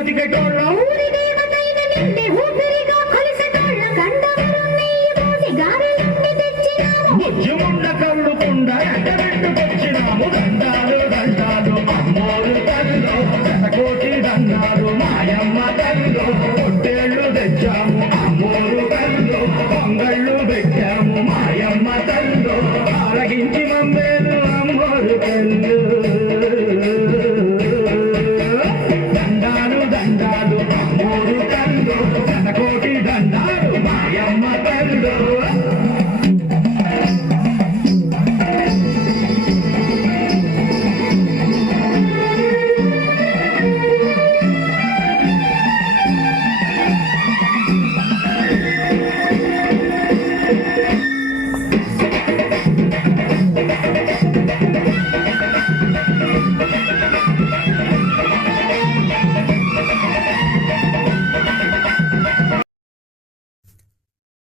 బతికేటోళ్ళం బుజ్జిముండ కళ్ళు కుండ ఎట్టబెట్టుకొచ్చినాము దండాలు దండాలు అమ్మోరు తల్లు శతకోటి దండాలు మాయమ్మ తల్లు పొట్టేళ్ళు తెచ్చాము అమ్మోరు తల్లు పొంగళ్ళు పెట్టాము మాయమ్మ తల్లు ఆరగించి మమ్మేలు అమ్మోరు తల్లు దండాలు దండాలు అమ్మోరు తల్లు శతకోటి దండాలు మాయమ్మ తల్లు.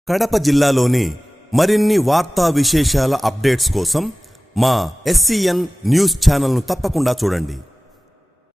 కడప జిల్లాలోని మరిన్ని వార్తా విశేషాల అప్డేట్స్ కోసం మా SCN న్యూస్ ఛానల్ను తప్పకుండా చూడండి.